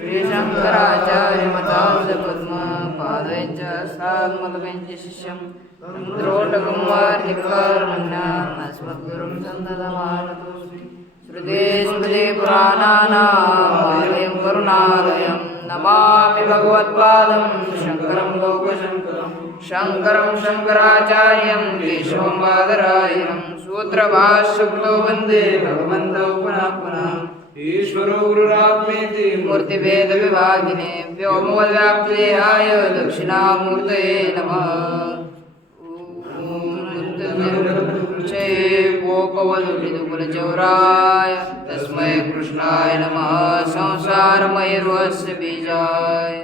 श्रीशङ्कराचार्यमताब्जपद्मपादैश्च सान्मतकञ्च शिष्यं त्रोटकुमार्यकर्मण्यमस्मद्गुरुं सन्ततमानतोऽस्मि। श्रुतिस्मृतिपुराणानामालयं करुणालयं नमामि भगवत्पादं शङ्करं लोकशङ्करं। शङ्करं शङ्कराचार्यं केशवं बादरायणं सूत्रभाष्यकृतो वन्दे भगवन्तौ पुनः पुनः। ईश्वरो गुरुरात्मेति मूर्तिभेदविभागिने व्योमवद्व्याप्तेहाय दक्षिणामूर्तये नमः। गोपवधूलिदुकुलचौराय तस्मै कृष्णाय नमः। संसारमयर्वस्य बीजाय।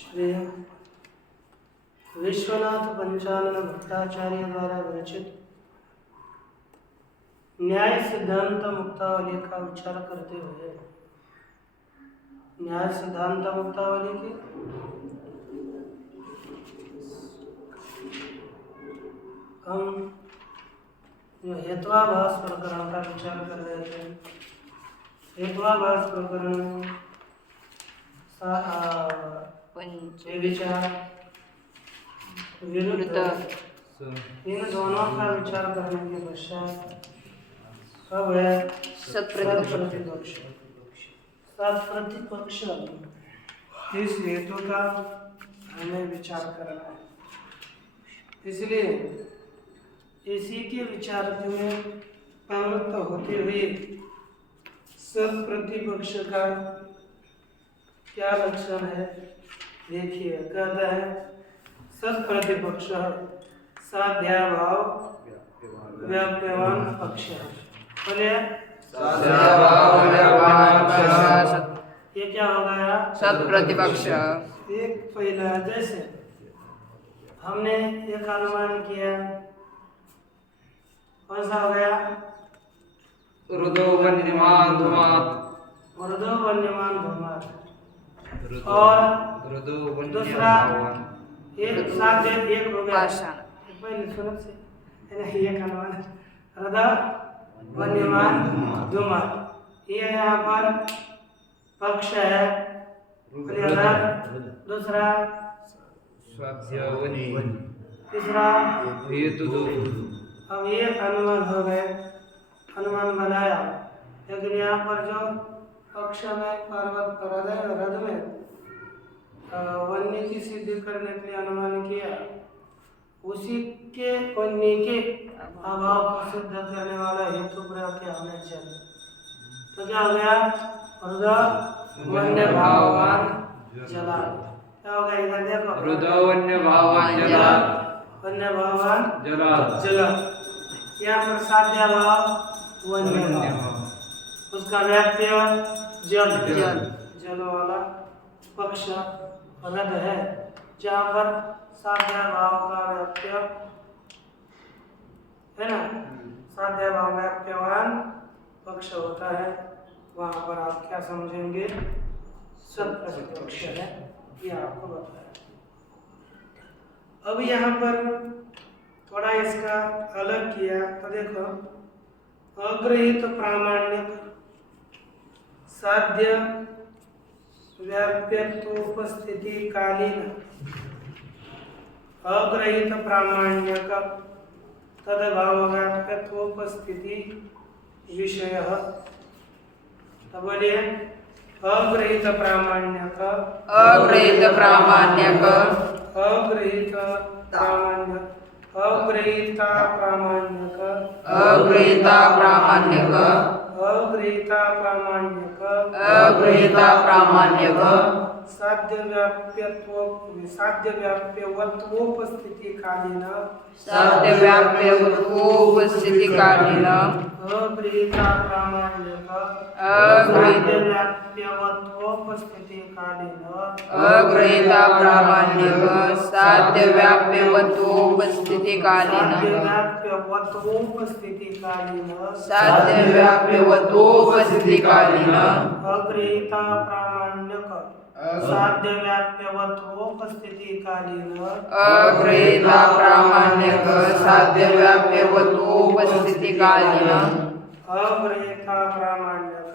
श्री विश्वनाथ पंचानन भट्टाचार्य द्वारा विरचित न्याय सिद्धांत मुक्तावली का विचार करते हुए न्याय सिद्धांत मुक्तावली की हम जो हेत्वाभास प्रकरण का विचार कर रहे थे। हेत्वाभास प्रकरण में विचार विरुद्ध इन दोनों का विचार करने के पश्चात अब है सत्प्रतिपक्ष। सत्प्रतिपक्ष इस हेतु का हमें विचार करना है, इसलिए इसी के विचार में प्रवृत्त होते हुए सत्प्रतिपक्ष का क्या लक्षण है देखिए। कहता है सत्प्रतिपक्ष साध्याभाव व्याप्यवान पक्ष। बोले ये क्या हो गया? सत्प्रतिपक्ष। एक पहला जैसे हमने एक अनुमान किया, कौन सा हो गया? रुदो वन्यमान धुमात। रुदो वन्यमान धुमात। और दूसरा एक साध्य एक हो गया। पहले सुनो से एक अनुमान रुदो वन्यमान धुमात। ये यहाँ पर पक्ष है। दूसरा तीसरा अब ये अनुमान हो गए, अनुमान बनाया। लेकिन यहाँ पर जो पक्ष में पर्वत रद में वन्य की सिद्धि करने के लिए अनुमान किया, उसी के वन्य के अभाव को सिद्ध करने वाला हेतु प्रयोग क्या होना चाहिए? तो क्या हो गया? वन्य भावान जला। क्या हो गया इधर देखो? वन्य भावान जला। वन्य भावान जला। जला। यहाँ पर साध्य भाव वन्य भाव, उसका व्याप्य जल। जल वाला पक्ष रद है। जहाँ पर साध्य भाव का व्याप्य है ना, साध्य भाव व्याप्यवान पक्ष होता है, वहाँ पर आप क्या समझेंगे? सत्प्रतिपक्ष है, ये आपको बताया। अब यहाँ पर थोड़ा इसका अलग किया तो देखो, अग्रहित प्रामाण्यक साध्य व्याप्यत्वोपस्थिति कालीन अग्रहित प्रामाण्यक तदभाव व्याप्यत्वोपस्थिति विषय। तो बोलिए अग्रहित प्रामाण्यक। अग्रहित प्रामाण्यक। अग्रहित प्रामाण्यक। अग्रहिता प्रामाण्यक। अग्रहिता प्रामाण्यक। अग्रहिता प्रामाण्यक। अग्रहिता प्रामाण्यक। साध्य व्याप्यवत्वोपस्थिति कालीन। साध्य व्याप्यवत्वोपस्थिति कालीन। अग्रहिता प्रामाण्यक। अग्रहित व्याप्यवत्वोपस्थिति कालीन। अग्रहिता प्रामाण्यक साध्य व्याप्यवत्वोपस्थिति कालीन। व्याप्यवत्वोपस्थिति कालीन। साध्य व्याप्यवत्वोपस्थिति कालीन। अग्रहिता प्रामाण्यक साध्य व्याप्यवत्वोपस्थिति कालीन। अग्रहिता प्रामाण्यक साध्य व्याप्यवत्वोपस्थिति कालीन। अग्रहिता प्रामाण्यक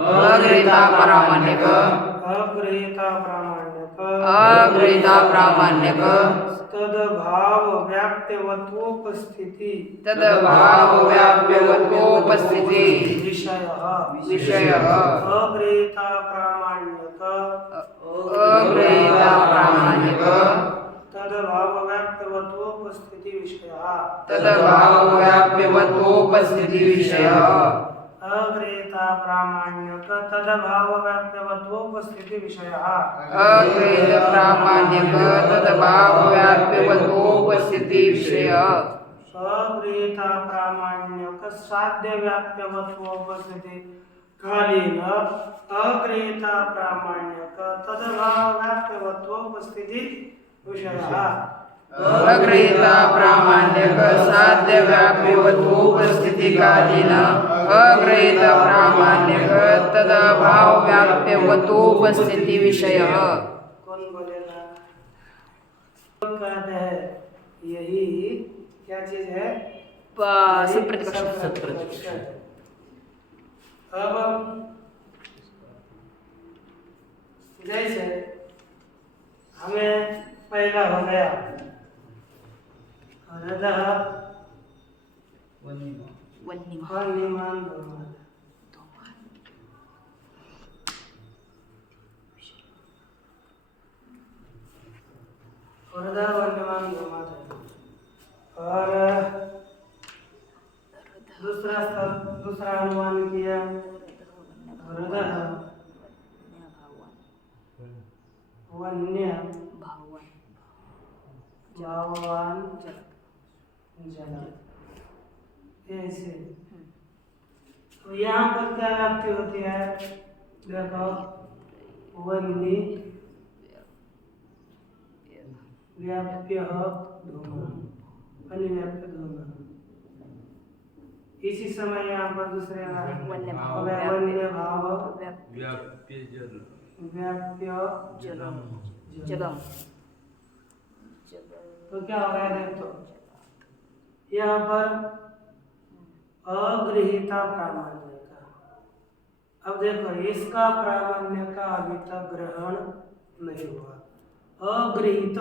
अग्रहिता प्रामाणिक अग्रहिता प्रामाण्यक अग्रहिता प्रामाणिक तद्भाव व्याप्यवत्वोपस्थिति तद्भाव व्याप्यवत्वोपस्थिति विषयः विषयः अग्रहिता प्रामाण्यक अग्रहिता प्रामाणिक तद्भाव व्याप्यवत्वोपस्थिति विषयः तद्भाव व्याप्यवत्वोपस्थिति विषयः अग्रहिता प्रामाण्यक तद्भाव व्याप्यवत्वोपस्थिति विषयः अग्रहित प्रामाणिक तद्भाव व्याप्यवत्वोपस्थिति विषयः अग्रहिता प्रामाण्यक साध्य व्याप्यवत्वोपस्थिति कालीन अग्रहिता प्रामाण्यक तद्भाव व्याप्यवत्वोपस्थिति विषयः अग्रहिता प्रामाणिक साध्य व्याप्यवत्वोपस्थिति कालीन अग्रहित प्रामाणिक तद्भाव व्याप्यवत्वोपस्थिति विषयः कौन बोलेगा? कहते हैं यही क्या चीज है? सत्प्रतिपक्ष अब जैसे हमें पहला हो गया हृदय वन्यमान हृदय वन्यमान और दूसरा अनुमान किया हृदय वन्य भावान जल ऐसे तो यहाँ पर क्या व्याप्ति होती है? देखो वन्य व्याप्य धूम अनिव्याप्य धूम इसी समय यहाँ पर दूसरे वन्य भाव व्याप्य जलम तो क्या हो रहा है? देखो यहाँ पर अग्रहिता प्रामाण्य का, अब देखो इसका प्रामाण्य का अभी तक ग्रहण नहीं हुआ। अग्रहित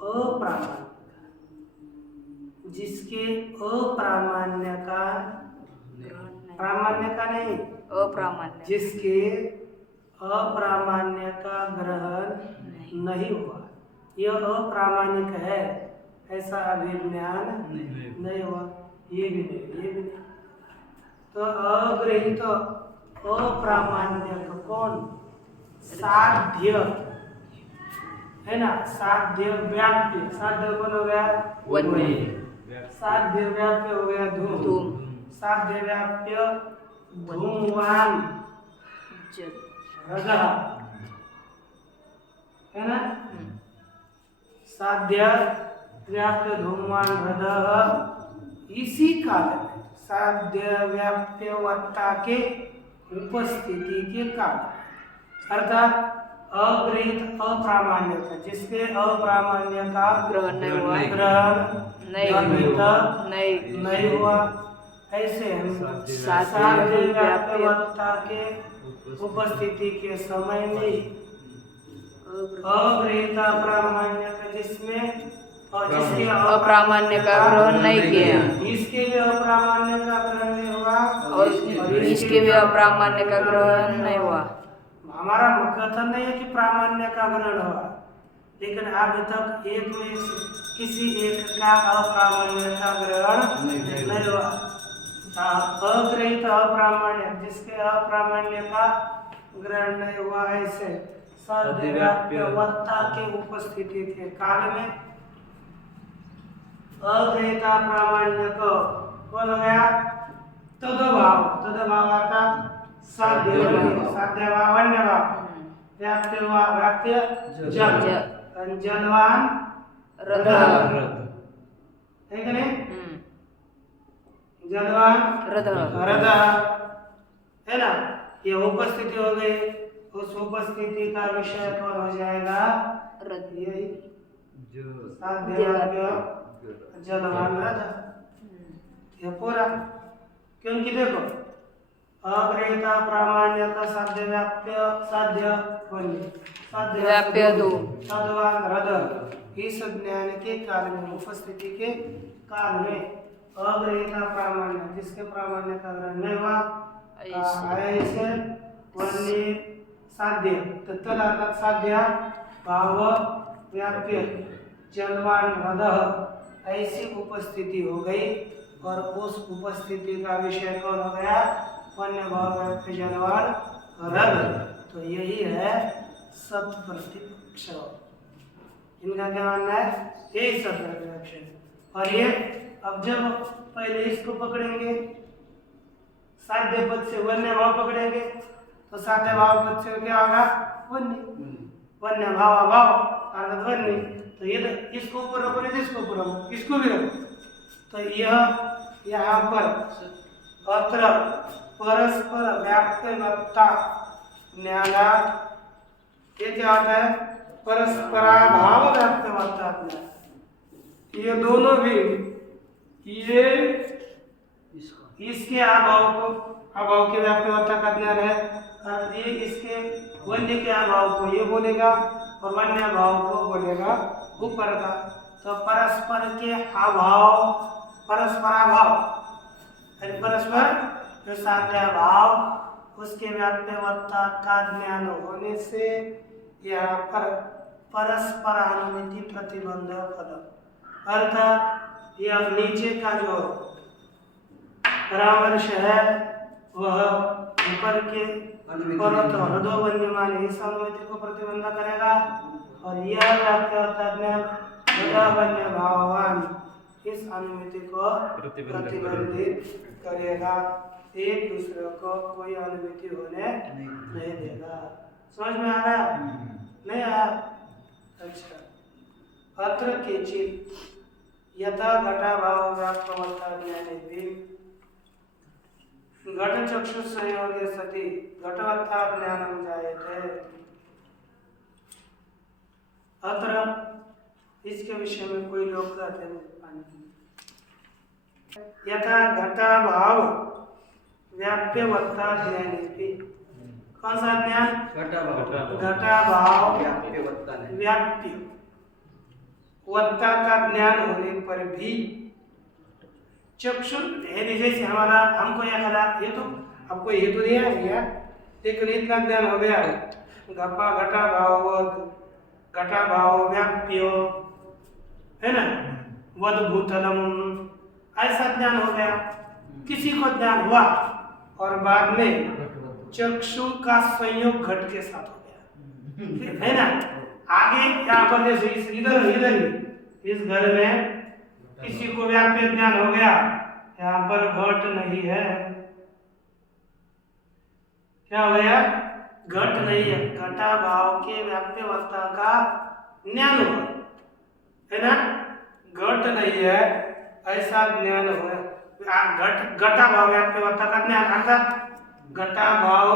अप्रामाण्य जिसके अप्रामाण्य का प्रामाण्य का नहीं अप्रामाण्य जिसके अप्रामाण्य का ग्रहण नहीं हुआ, यह अप्रामाणिक है ऐसा अभिज्ञान नहीं हुआ। ये भी नहीं तो अग्रहित अप्रामाण्यक कौन? साध्य है ना, साध्य व्याप्य। साध्य कौन हो गया? वन्य साध्य व्याप्य हो गया धूम। साध्य व्याप्य धूमवान हृदय है ना, साध्य व्याप्य धूमवान हृदय इसी काल में साध्य व्याप्यवत्ता के उपस्थिति के काल अर्थात अग्रहित अप्रामाण्य का जिसके अप्रामाण्य का ग्रहण नहीं हुआ ऐसे साध्य व्याप्यवत्ता के उपस्थिति के समय में अग्रहित अप्रामाण्य का जिसमें और जिसके अप्रामाण्य का ग्रहण नहीं किया, इसके भी अप्रामाण्य का ग्रहण नहीं हुआ और इसके भी अप्रामाण्य का ग्रहण नहीं हुआ। हमारा कथन नहीं है कि प्रामाण्य का ग्रहण हुआ, लेकिन अभी तक एक में से किसी एक का अप्रामाण्य का ग्रहण नहीं हुआ। अग्रहित अप्रामाण्य जिसके अप्रामाण्य का ग्रहण नहीं हुआ ऐसे साध्य व्याप्यवत्ता के उपस्थिति के काल में अग्रहित प्रामाण्य को कौन हो गया? तद्भाव आता साध्य वन्य भाव व्याप्य जल जलवान रथ है कि नहीं? जलवान रथ है ना, ये उपस्थिति हो गई। उस उपस्थिति का विषय कौन हो जाएगा? यही साध्य जलवान रथ। ये पूरा क्योंकि देखो अग्रहिता प्रामाण्यता साध्य व्याप्य साध्य वन्य साध्य व्याप्य दो सद्वान हृदय इस ज्ञान के काल में उपस्थिति के काल में अग्रहिता प्रामाण्य जिसके प्रामाण्य का ग्रहण नहीं हुआ ऐसे वन्य साध्य तत्काल अर्थात साध्य भाव व्याप्य जलवान हृदय ऐसी उपस्थिति हो गई और उस उपस्थिति का विषय कौन हो गया वन्य भाव व्याप्य जलवान हृदय तो यही है सत प्रतिपक्ष इनका क्या मानना है यही सत प्रतिपक्ष और ये अब जब पहले इसको पकड़ेंगे साध्य पद से वन्य भाव पकड़ेंगे तो साध्य भाव पद से क्या होगा वन्य वन्य भाव अभाव अर्थात वन्य तो ये इसको ऊपर रखो नहीं इसको ऊपर रखो इसको भी रखो तो यह यहाँ पर अत्र परस्पर व्याप्यता ज्ञाना ये क्या होता है परस्पराभाव व्याप्यता ज्ञान ये दोनों भी ये इसके अभाव के व्याप्यता का ज्ञान है और ये इसके वन्य के अभाव को ये बोलेगा और वन्य भाव को बोलेगा ऊपर का तो परस्पर के अभाव परस्पराभाव परस्पर जो साध्य भाव उसके व्याप्यवत्ता का ज्ञान होने से यहाँ पर परस्पर अनुमिति प्रतिबंध पद अर्थात यह नीचे का जो परामर्श है वह ऊपर के परत हृदय वन्यमान इस अनुमिति को प्रतिबंध करेगा और यह व्याप्यवत्ता ज्ञान हृदय वन्य भाववान इस अनुमिति को प्रतिबंधित करेगा एक दूसरे को कोई अनुमिति होने नहीं देगा समझ में आ गया नहीं आया अच्छा अत्र केचित यथा घटा भाव व्याप्तवत्ता ज्ञाने भी घट चक्षु संयोगे सति घटवत्ता ज्ञानम जायते अत्र इसके विषय में कोई लोग कहते हैं यथा घटा भाव व्याप्यवत्ता ज्ञाने भी कौन सा ज्ञान घटा भाव व्याप्य वत्ता का ज्ञान होने पर भी चक्षु जैसे हमारा हमको एखादा ये तो आपको ये तो दिया गया लेकिन इतना ज्ञान हो गया घपा घटा भाव व्याप्य है ना वद भूतलम ऐसा ज्ञान हो गया किसी को ज्ञान हुआ और बाद में चक्षु का संयोग घट के साथ हो गया है ना आगे यहाँ पर जैसे इधर इस घर में किसी को व्याप्य ज्ञान हो गया यहाँ पर घट नहीं है क्या हो गया घट नहीं है घटा भाव के व्याप्यवस्था का ज्ञान हो है ना घट नहीं है ऐसा ज्ञान हो घटा भाव व्याप्यवस्था का ज्ञान अर्थात घटा भाव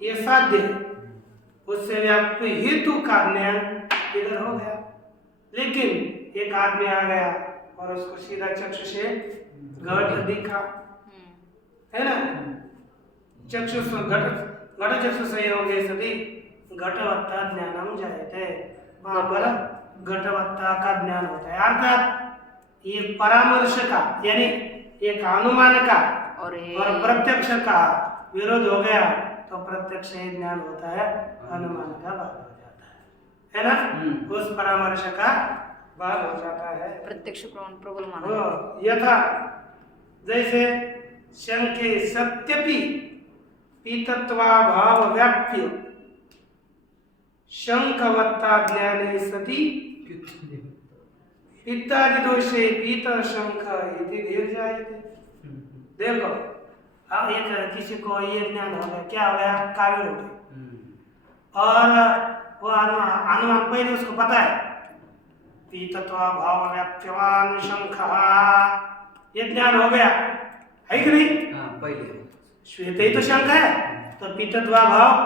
ये साध्य उससे व्याप्य हेतु का ज्ञान इधर हो गया लेकिन एक आदमी आ गया और उसको सीधा चक्षु से घट दिखा है ना चक्षु घट चक्षु संयोग सदी घटवत्ता ज्ञानम जायते वहां पर घटवत्ता का ज्ञान होता है अर्थात ये परामर्श का यानी एक अनुमान का और प्रत्यक्ष का विरोध हो गया तो प्रत्यक्ष ज्ञान होता है अनुमान का भाग हो जाता है ना उस परामर्श का भाग हो जाता है प्रत्यक्ष प्रबल माना यथा जैसे शंके सत्यपि पीतत्वा भाव व्याप्य शंखवत्ता ज्ञाने सति पित्तादि दोषे पीत शंख इति धीर जायते देखो अब एक किसी को ये ज्ञान हो गया क्या हो गया काविल हो गए और वो अनुमान पहले उसको पता है पीतत्वा भाव व्याप्यवान शंख ये ज्ञान हो गया है कि नहीं पहले श्वेत ही तो शंख है तो पीतत्वा भाव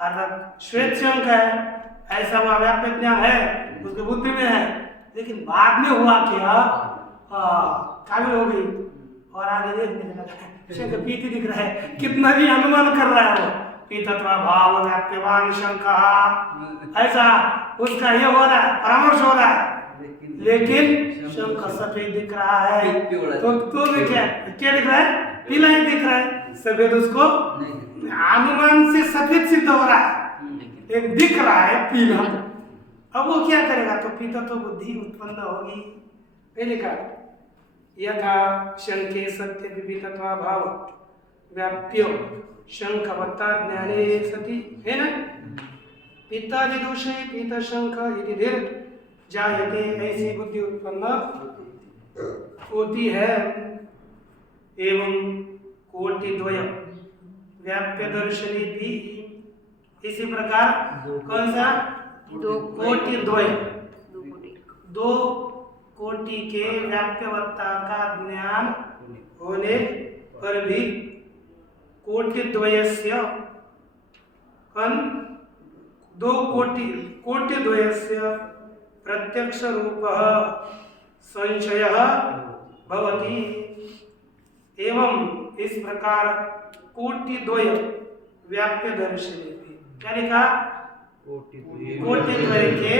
अर्थात श्वेत शंख है ऐसा वह व्याप्य ज्ञान है उसकी बुद्धि में है लेकिन बाद में हुआ क्या काबिल हो गई और आगे देखने लगा शंख पीति दिख रहा है, कितना भी अनुमान कर रहा है वो पीतत्वा भाव व्याप्यवान शंख, ऐसा उसका ये हो रहा है, परामर्श हो रहा है, लेकिन शंख सफेद दिख रहा है। तो भी क्या क्या दिख रहा है? पीला ही दिख रहा है, सफेद उसको अनुमान से सफेद सिद्ध हो रहा है, एक दिख रहा है पीला। अब वो क्या करेगा? तो पीतत्व बुद्धि उत्पन्न होगी। पहले का यथा शंखे सत्य विपीतत्वा भाव व्याप्यो शंखवत्ता ज्ञाने सति, है ना? पित्तादि दोषे पीत शंख इति धीर जायते, ऐसी बुद्धि उत्पन्न होती है। एवं कोटि द्वय व्याप्य दर्शनी भी इसी प्रकार कौन सा? दो कोटि द्वय, दो कोटि दो कोटि के व्याप्यवत्ता का ज्ञान होने पर भी कोटि द्वयस्य दो कोटि द्वयस्य प्रत्यक्ष रूपः संशयः भवति। एवं इस प्रकार कोटि द्वय व्याप्य दर्शने भी, क्या लिखा? कोटि द्वय के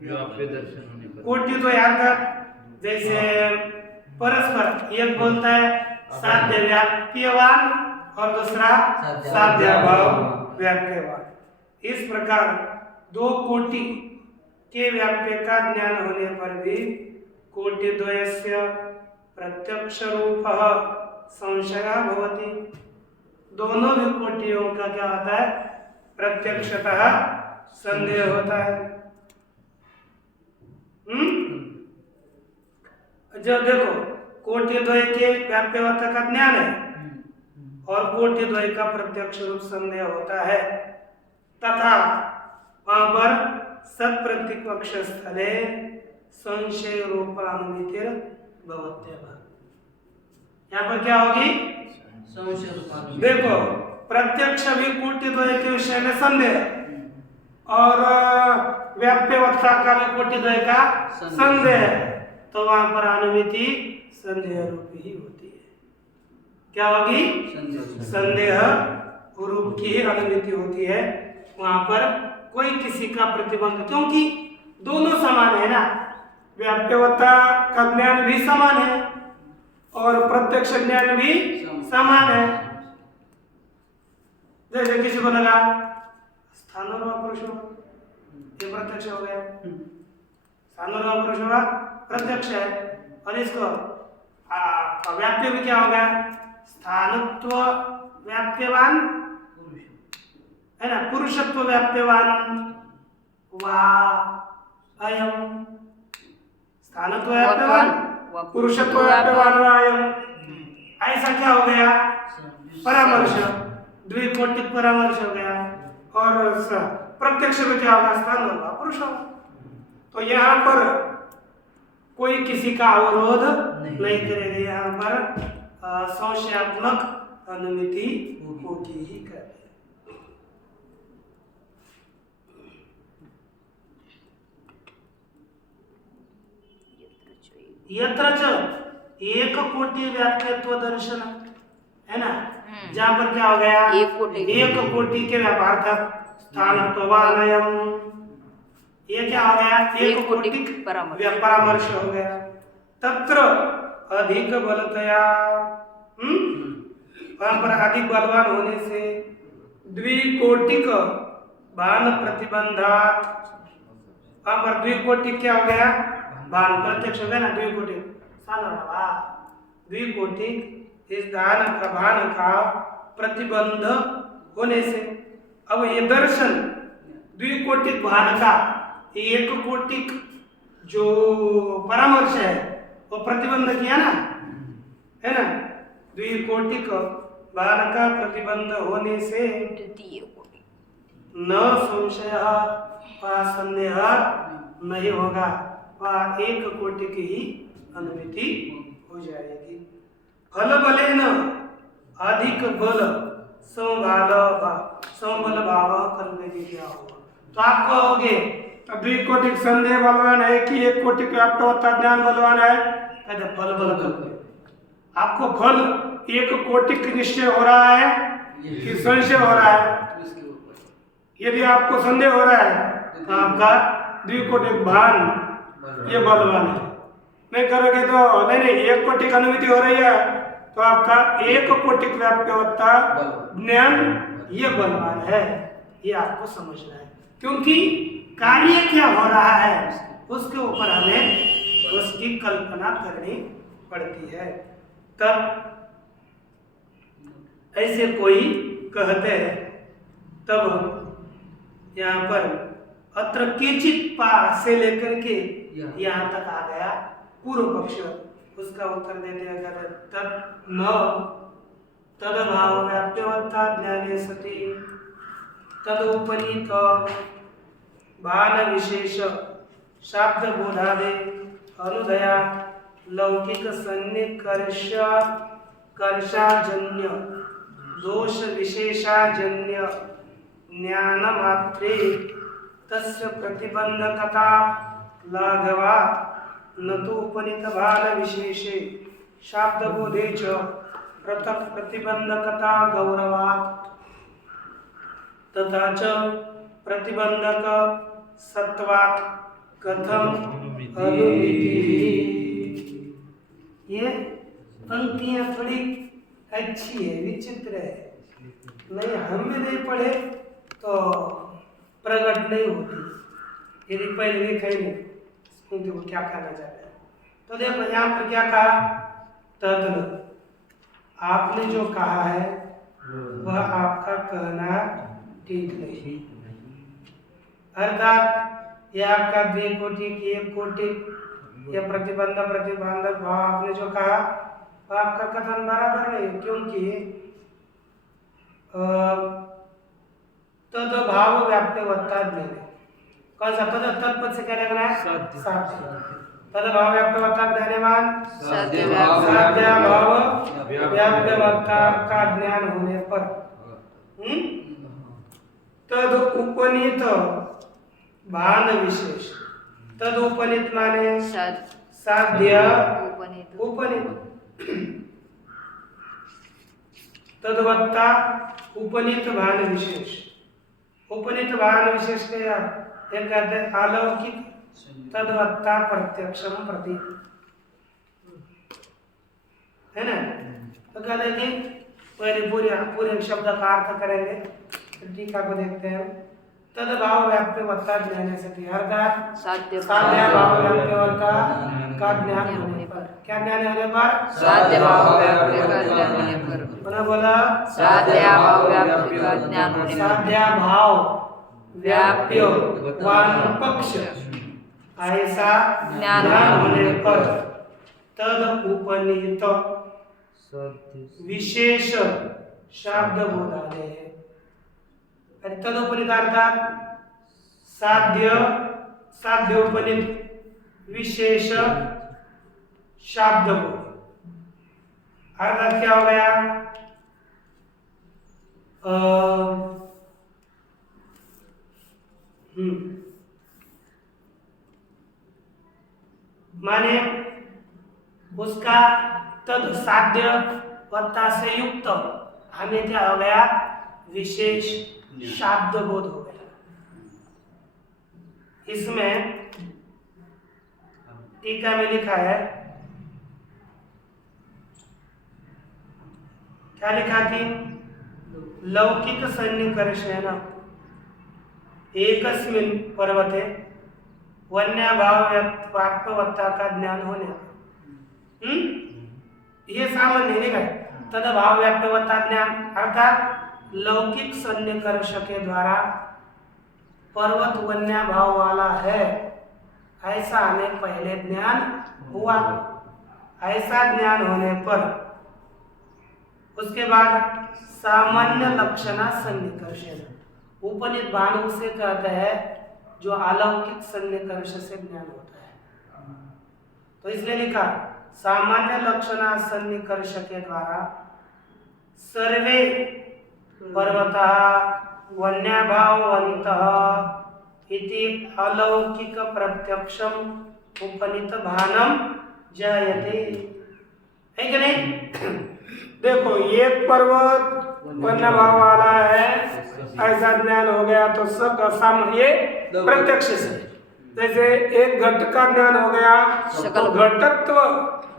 व्याप्य दर्शन होने पर कोटि द्वय अर्थात जैसे परस्पर, एक बोलता है साध्य व्याप्यवान और दूसरा साध्याभाव व्याप्यवान। इस प्रकार दो कोटि के व्याप्य का ज्ञान होने पर भी कोटि द्वयस्य प्रत्यक्ष रूपः संशयः भवति। दोनों भी कोटियों का क्या होता है? प्रत्यक्षतः संदेह होता है। जब देखो कोटि द्वय के व्याप्यवत्ता का ज्ञान है और कोटि द्वय का प्रत्यक्ष रूप संदेह होता है, तथा वहां पर सत्प्रतिपक्ष स्थले संशय रूपानुमितिर भवत्यः। यहाँ पर क्या होगी? देखो प्रत्यक्ष भी कोटि द्वय के विषय में संदेह और व्याप्यवत्ता का भी कोटि द्वय का संदेह, तो वहां पर अनुमिति संदेह रूप ही होती है। क्या होगी? संदेह रूप की ही अनुमिति होती है। वहां पर कोई किसी का प्रतिबंध, क्योंकि दोनों समान है ना, व्याप्यवत्ता का ज्ञान भी समान है और प्रत्यक्ष ज्ञान भी समान है। जैसे किसी को लगा स्थानोर्वा पुरुष, ये प्रत्यक्ष हो गया, स्थानोर्वा पुरुष प्रत्यक्ष है, और इसको व्याप्य भी क्या हो गया? स्थानत्व व्याप्यवान है ना, पुरुषत्व व्याप्यवान वा अयम, स्थानत्व व्याप्यवान पुरुषत्व व्याप्यवान वा अयम, ऐसा क्या हो गया? परामर्श, द्विकोटिक परामर्श हो गया। और प्रत्यक्ष में क्या होगा? स्थान होगा, पुरुष होगा। तो यहाँ पर कोई किसी का अवरोध नहीं करेगा, यहाँ पर संशयात्मक अनुमिति होगी ही कर। यत्र च एक कोटि व्याप्यत्व दर्शन, है ना, जहाँ पर क्या हो गया? एक कोटि के व्यापार था स्थानत्वानयम, ये क्या हो गया? एक कोटि परामर्श हो गया। तत्र अधिक बलतया, वहां पर अधिक बलवान होने से द्विकोटिक भान प्रतिबंधात, वहां पर द्विकोटिक क्या हो गया? भान प्रत्यक्ष हो गया ना, द्विकोटिक द्विकोटिक इस दान का भान का प्रतिबंध होने से, अब ये दर्शन द्विकोटिक भान का एक कोटिक जो परामर्श है वो प्रतिबंध किया ना, है ना, द्विकोटिक भान का प्रतिबंध होने से न संशय व संदेह नहीं होगा, वह एक कोटि की ही अनुमिति हो जाएगी। फल बलेन अधिक बल समबल भाव कल्पे क्या होगा? तो आप कहोगे द्विकोटिक संदेह बलवान है कि एक कोटि व्याप्त ज्ञान बलवान है? कहते फल बल कल्पे, आपको फल एक कोटिक निश्चय हो रहा है कि संशय हो रहा है? यदि आपको संदेह हो रहा है तो आपका द्विकोटिक भान ये बलवान है। नहीं करोगे तो नहीं, एक कोटिक अनुभूति हो रही है तो आपका एक कोटिक व्याप्यवत्ता ज्ञान ये बलवान है। ये आपको समझना है, क्योंकि कार्य क्या हो रहा है उसके ऊपर हमें उसकी कल्पना करनी पड़ती है। तब ऐसे कोई कहते हैं, तब यहाँ पर अत्र केचित पा से लेकर के यहाँ तक आ गया पूर्व पक्ष। उसका उत्तर देते हैं तद न तदभाव व्याप्यवत्ता ज्ञाने सति तदुपनीत भान विशेष शाब्द बोधादे अनुदया लौकिक कर्षाजन्य दोष विशेषाजन्य ज्ञान मात्रे तस्य प्रतिबंधकता लाघवात् न तो उपनीत भान विशेषे शाब्द बोधे च पृथक प्रतिबंधकता गौरवात् तथा च प्रतिबंधक सत्वात् कथम अनुमिति। ये पंक्तियां थोड़ी अच्छी है, विचित्र है, नहीं हम भी नहीं पढ़े तो प्रकट नहीं होती। यदि पहले लिखेंगे उनके को क्या कहना चाहते हैं तो देखो यहाँ पर क्या कहा, तद आपने जो कहा है वह आपका कहना ठीक नहीं, अर्थात यह आपका द्विकोटिक एक कोटिक या प्रतिबंधक भाव आपने जो कहा वह आपका कथन बराबर नहीं, क्योंकि तद भाव व्याप्यवत्ता ज्ञान। कौन सा तद तत्पद से क्या लगना है? साध्य। तद भाव व्याप्यवत्ता ज्ञानवान साध्य भाव व्याप्यवत्ता का ज्ञान होने पर तद उपनीत भान विशेष। तद उपनीत माने साध्य उपनीत तदवत्ता उपनीत भान विशेष। उपनीत भान विशेष के एक कहते हैं अलौकिक तदवत्ता प्रत्यक्षम प्रति, है ना। तो कहते हैं कि पहले पूरे शब्द का अर्थ करेंगे, टीका को देखते हैं। तदभाव व्याप्यवत्ता ज्ञान से अर्थात साध्य भाव व्याप्यवत्ता का ज्ञान होने पर, क्या ज्ञान होने पर? साध्य भाव व्याप्य का ज्ञान होने पर। पुनः बोला साध्य भाव व्याप्य का ज्ञान होने पर। साध्य भाव व्याप्य वान पक्ष ऐसा ज्ञान होने पर तद उपनीत विशेष शब्द बोधादे। तदुपनीत अर्थात साध्योपनीत विशेष शब्द बोध। अर्थात क्या हो गया? माने उसका तद साध्य वत्ता से युक्त हमें क्या हो गया? विशेष शब्द बोध हो गया। इसमें टीका में लिखा है, क्या लिखा कि लौकिक सन्निकर्षेण एकस्मिन् पर्वते वन्यभाव वाक्पवत्ता का ज्ञान होने। ये सामान्य लिखा है। तदभाव व्याप्यवत्ता ज्ञान अर्थात लौकिक सन्निकर्ष के द्वारा पर्वत वन्य भाव वाला है ऐसा हमें पहले ज्ञान हुआ। ऐसा ज्ञान होने पर उसके बाद सामान्य लक्षणा सन्निकर्षण उपनीत भान उसे कहते हैं जो अलौकिक सन्निकर्ष से ज्ञान होता है। तो इसलिए लिखा सामान्य लक्षणा सन्निकर्ष के द्वारा सर्वे पर्वता वन्यभाववन्तः इति अलौकिक प्रत्यक्षम उपनीत भानम जायते। है कि नहीं? देखो एक पर्वत वन्य भाव वाला है ऐसा ज्ञान हो गया तो सब असम ये प्रत्यक्ष से। जैसे एक घट का ज्ञान हो गया तो घटत्व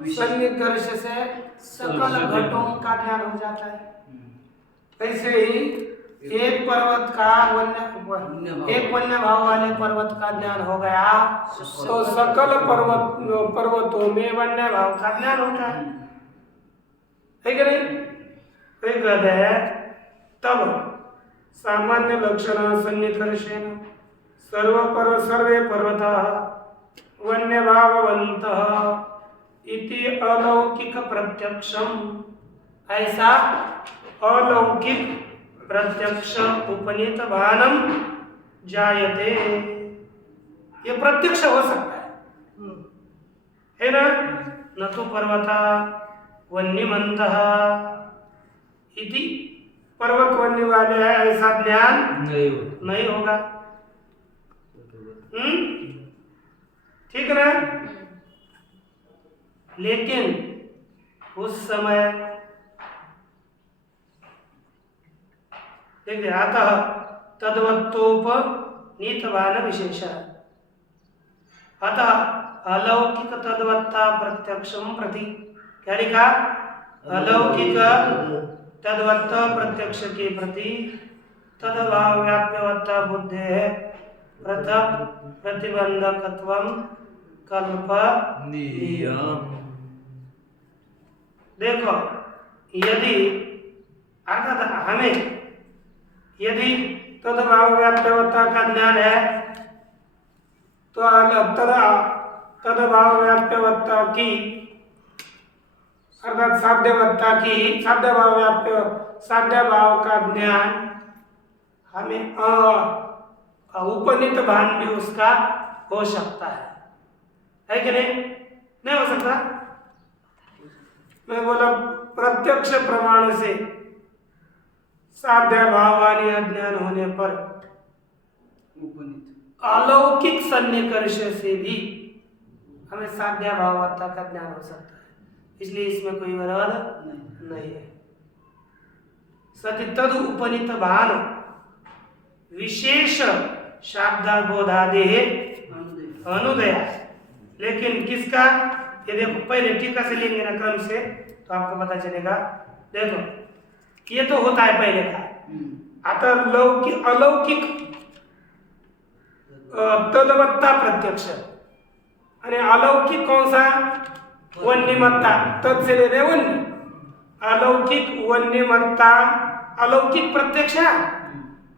सन्निकर्ष से सकल घटों का ज्ञान हो जाता है। ऐसे ही एक पर्वत का एक वन्य भाव वाले पर्वत का ज्ञान हो गया तो सकल पर्वतों में वन्य भाव का ज्ञान होता है कि नहीं? वही कहते हैं तब सामान्य लक्षण सन्निकर्षेण सर्वे पर्वताः वन्य भाववन्तः इति अलौकिक प्रत्यक्षम। ऐसा अलौकिक प्रत्यक्ष उपनीत भानम जायते, ये प्रत्यक्ष हो सकता है ना? न तो पर्वता वन्यमंतः इति, पर्वत वन्य वाले है ऐसा ज्ञान नहीं होगा। ठीक ना? लेकिन उस समय देखिए अतः तद्वत्तोपनीतवान विशेष, अतः अलौकिक तद्वत्ता प्रत्यक्षम प्रति, क्या लिखा? अलौकिक तद्वत्त प्रत्यक्ष के प्रति तद्भाव व्याप्यवत्ता बुद्धे पृथक प्रतिबंधकत्वम कल्पनीयम्। देखो यदि अर्थात हमें यदि तद्भाव व्याप्यवत्ता का ज्ञान है तो तद्भाव व्याप्यवत्ता की अर्थात साध्यवत्ता की साध्य भाव का ज्ञान हमें उपनीत भान भी उसका हो सकता है कि नहीं? नहीं हो सकता? मैं बोला प्रत्यक्ष प्रमाण से साध्य भावानी अज्ञान होने पर अलौकिक सन्निकर्ष से भी हमें साध्य भाववत्ता का ज्ञान हो सकता है, इसलिए इसमें कोई विरोध नहीं है। सति तद उपनीत भान विशेष शाब्दाबोधादे अनुदय, लेकिन किसका? ये देखो पहले टीका से लेंगे ना क्रम से तो आपको पता चलेगा। देखो ये तो होता है पहले का, आता अलौकिक तद्वत्ता प्रत्यक्ष, आणि अलौकिक कौन सा? वन्यमत्ता, तद से ले रहे वन्य, अलौकिक वन्यमत्ता अलौकिक प्रत्यक्ष है,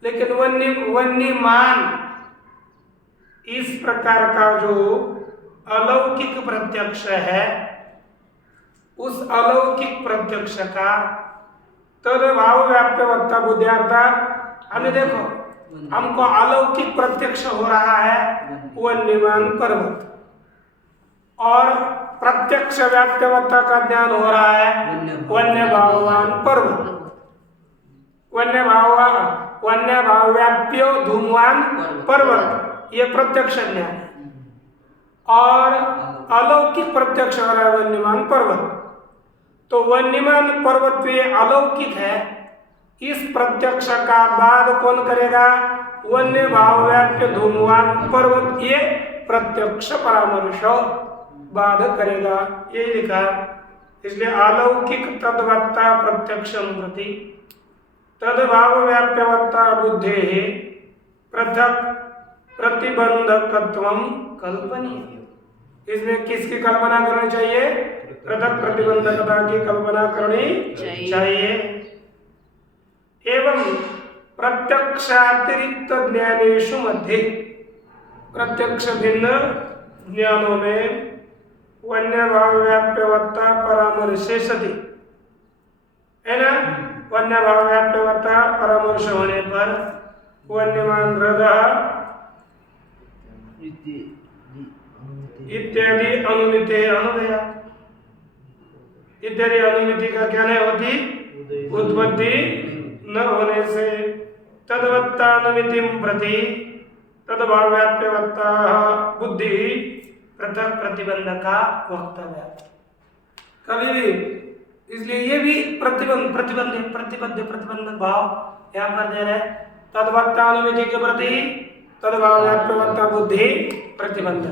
लेकिन वन्यमान इस प्रकार का जो अलौकिक प्रत्यक्ष है उस अलौकिक प्रत्यक्ष का तद्भाव व्याप्यवत्ता बुद्धियार्था हमें देखो हमको अलौकिक प्रत्यक्ष हो रहा है वन्यमान पर्वत, और प्रत्यक्ष व्याप्यवत्ता का ज्ञान हो रहा है वन्य भाववान पर्वत, वन्य भाव व्याप्यो धूमवान पर्वत, ये प्रत्यक्ष ज्ञान है। और अलौकिक प्रत्यक्ष हो रहा है वन्यमान पर्वत, तो वन्यमान पर्वत ये अलौकिक है, इस प्रत्यक्ष का बाद कौन करेगा? वन्य भाव व्याप्य धूमवान पर्वत ये प्रत्यक्ष परामर्श बाद करेगा, ये लिखा। इसलिए अलौकिक तद्वत्ता प्रत्यक्षम प्रति तद्भाव व्याप्यवत्ता बुद्धे पृथक प्रतिबंधकत्वम कल्पनीय। इसमें किसकी कल्पना करनी चाहिए? पृथक प्रतिबंधकता की कल्पना करनी चाहिए। एवं प्रत्यक्षातिरिक्त ज्ञानेषु मध्ये, प्रत्यक्ष भिन्न ज्ञानों में वन्य भाव व्याप्यवत्ता परामर्शे सति, है ना? वन्य भाव व्याप्यवत्ता परामर्श होने पर वन्यमान हृदय इत्यादि अनुमिति अनुदया, इत्यादि अनुमिति का क्या नहीं होती? उत्पत्ति न होने से तद्वत्तानुमितिम प्रति तद्भाव व्याप्यवत्ता बुद्धि पृथक प्रतिबंध का वक्तव्य। कभी भी इसलिए ये भी प्रतिबंध भाव यहाँ पर दे रहे हैं। तद्वत्तानुमिति के प्रति तद्भाव व्याप्यवत्ता बुद्धि प्रतिबंध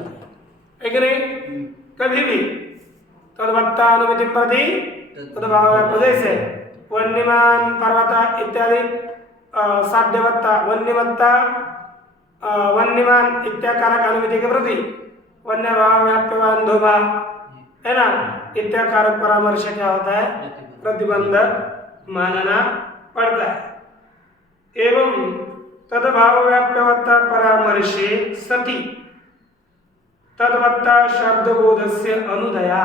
है कि नहीं? कभी भी तद्वत्तानुमिति प्रति तद्भाव व्याप्य, जैसे वन्यमान पर्वत इत्यादि साध्यवत्ता वन्यवत्ता वन्यमान इत्याकारक अनुमिति के प्रति वन्य भाव व्याप्यवान धोभा है ना, इत्याकारक परामर्श क्या होता है? प्रतिबंधक मानना पड़ता है। एवं तद्भाव व्याप्यवत्ता परामर्शे सति तद्वत्ता शब्दबोधस्य अनुदया।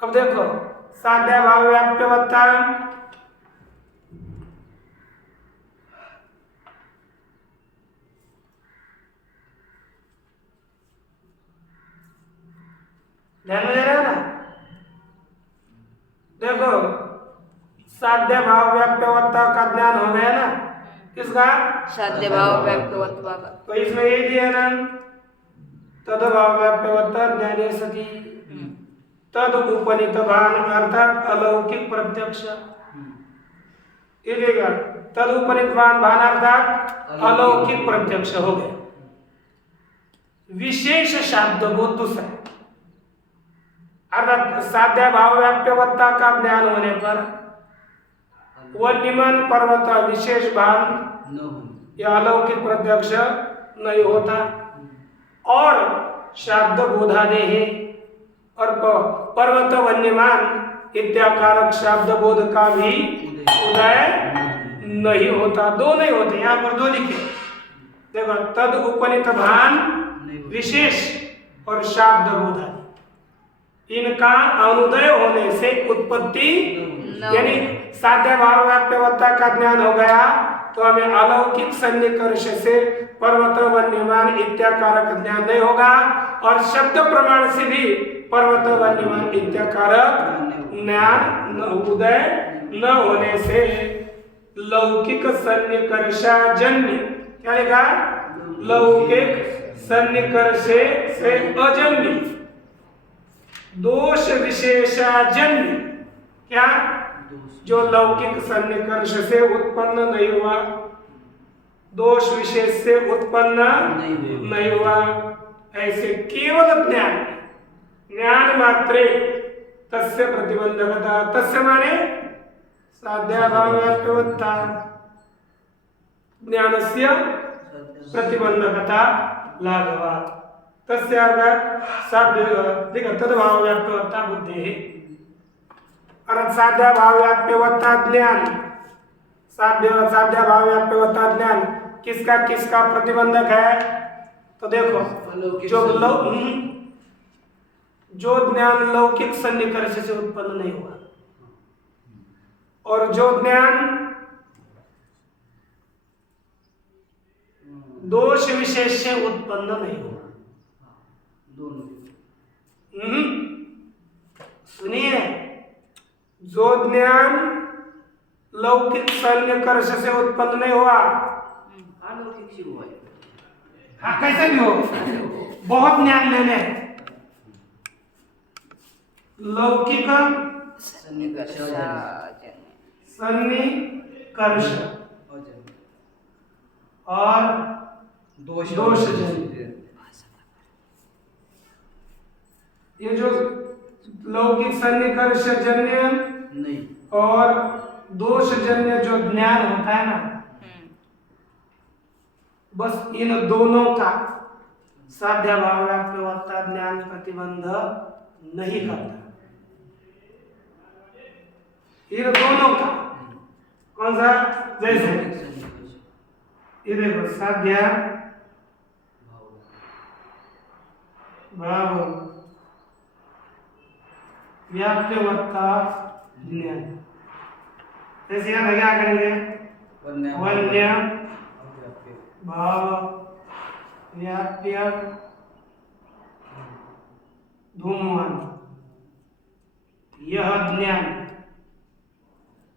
अब देखो साध्य भाव व्याप्यवत्ता ध्यान में दे रहे हो ना? देखो साध्य भाव व्याप्यवत्ता का ज्ञान हो गया ना, किसका? साध्य भाव व्याप्यवत्ता का। तो इसमें ये दिया ना तद्भाव व्याप्यवत्ता ज्ञाने सति तद उपनीत भान अर्थात अलौकिक प्रत्यक्ष। ये देगा तद उपनीत भान अर्थात अलौकिक प्रत्यक्ष हो गया। विशेष शब्द बोध दूसरा अर्थात साध्य भाव व्याप्यवत्ता का ज्ञान होने पर वन्यमान पर्वत विशेष भान या अलौकिक प्रत्यक्ष नहीं होता, और शब्द बोधादे है और पर्वत वन्यमान इत्याकारक शब्द बोध का भी उदय नहीं होता। दो नहीं होते, यहाँ पर दो लिखे देखो, तद उपनीत भान विशेष और शब्द बोधादि, इनका अनुदय होने से उत्पत्ति यानी साध्य भाव व्याप्यवत्ता का ज्ञान हो गया तो हमें अलौकिक सन्निकर्ष से पर्वत वन्यमान इत्याकारक ज्ञान नहीं होगा, और शब्द प्रमाण से भी पर्वत वन्यमान इत्याकारक ज्ञान उदय न होने से लौकिक सन्निकर्षाजन्य, क्या लिखा? लौकिक सन्निकर्ष से अजन्य दोष विशेषाजन्य, क्या? जो लौकिक सन्निकर्ष से उत्पन्न नहीं हुआ, दोष विशेष से उत्पन्न नहीं हुआ, ऐसे केवल ज्ञान मात्रे तस्य प्रतिबंधकता, तस्य माने साध्याभाव व्याप्यवत्ता ज्ञानस्य प्रतिबंधकता लाघवात् तस्य अर्थात साध्य तद्भाव व्याप्यवत्ता बुद्धि, अर्थात साध्य भाव व्याप्यवत्ता ज्ञान, साध्य भाव व्याप्यवत्ता ज्ञान किसका किसका प्रतिबंधक है? तो देखो जो ज्ञान लौकिक सन्निकर्ष से उत्पन्न नहीं हुआ, और जो ज्ञान दोष विशेष से उत्पन्न नहीं हुआ। सुनिए, जो ज्ञान लौकिक सन्निकर्ष से उत्पन्न नहीं हुआ, अलौकिक से हुआ है। हाँ कैसे भी हो, बहुत ज्ञान लेने, लौकिक सन्निकर्ष और दोषजन्य, ये जो लौकिक सन्निकर्ष जन्य नहीं और दोषजन्य जो ज्ञान होता है ना, बस इन दोनों का साध्य भाव व्याप्यवत्ता ज्ञान प्रतिबंध नहीं करता। इन दोनों का कौन सा? जैसे ये देखो साध्य भाव व्याप्यवत्ता ज्ञान, जैसे यहाँ क्या करेंगे? वन्य भाव व्याप्य धूमवान, यह ज्ञान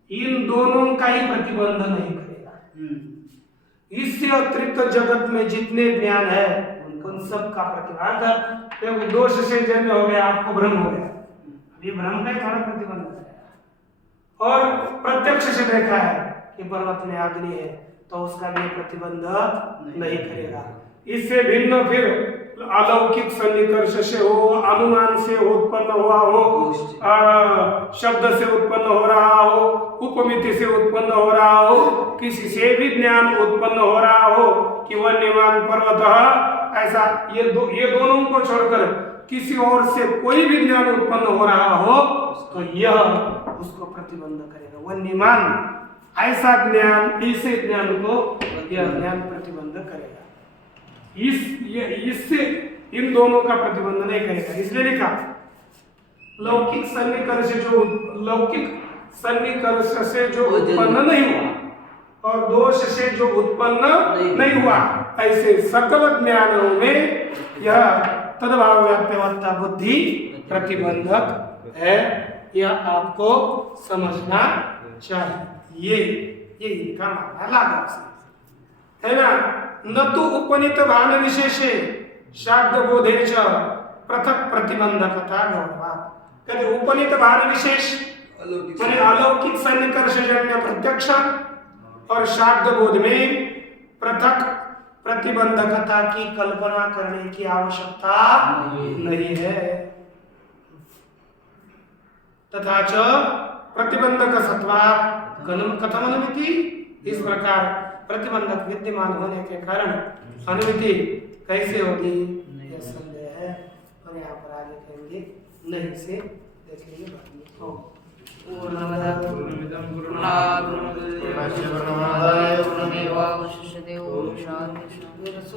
इन दोनों का ही प्रतिबंध नहीं करेगा। इससे अतिरिक्त जगत में जितने ज्ञान है उन सब का प्रतिबंध, क्योंकि दोष से जन्म हो गया, आपको भ्रम हो गया, ये भ्रम का ही थोड़ा प्रतिबंध है। और प्रत्यक्ष से देखा है कि पर्वत में अग्नि है, तो उसका भी प्रतिबंध नहीं करेगा। इससे भिन्न फिर अलौकिक सन्निकर्ष से हो, अनुमान से उत्पन्न हुआ हो, शब्द से उत्पन्न हो रहा हो, उपमिति से उत्पन्न हो रहा हो, किसी से भी ज्ञान उत्पन्न हो रहा हो कि वन्यमान पर्वत ऐसा, ये दोनों को छोड़कर किसी और से कोई भी ज्ञान उत्पन्न हो रहा हो तो यह उसको प्रतिबंध करेगा। वन्यमान ऐसा ज्ञान, ऐसे ज्ञान को यह ज्ञान प्रतिबंध करेगा। इससे इन दोनों का प्रतिबंध नहीं करेगा। इसलिए लिखा लौकिक सन्निकर्ष से जो उत्पन्न नहीं हुआ और दोष से जो उत्पन्न नहीं हुआ, ऐसे सकल ज्ञानों में यह तद्भाव व्याप्यवत्ता बुद्धि प्रतिबंधक है। यह आपको समझना चाहिए। ये इनका मानना लागू है ना। न तो उपनीत भान विशेषे शाब्द बोधे च पृथक प्रतिबंधकता गौरवात्। कहते उपनीत भान विशेष माने अलौकिक सन्निकर्ष जन्य प्रत्यक्ष और शाब्द बोध में पृथक प्रतिबंधकता की कल्पना करने की आवश्यकता नहीं है। तथा च प्रतिबंधक सत्वात् कथम अनुमिति। इस प्रकार प्रतिबंधक विद्यमान होने के कारण अनुमिति कैसे होगी, यह संदेह है। और यहाँ पर आगे कहेंगे नहीं से देखेंगे बाद में। पूर्णमदः पूर्णमिदं पूर्णमुदच्यते पूर्णमादाय पूर्णमेवावशिष्यते। ओम शांति शांति।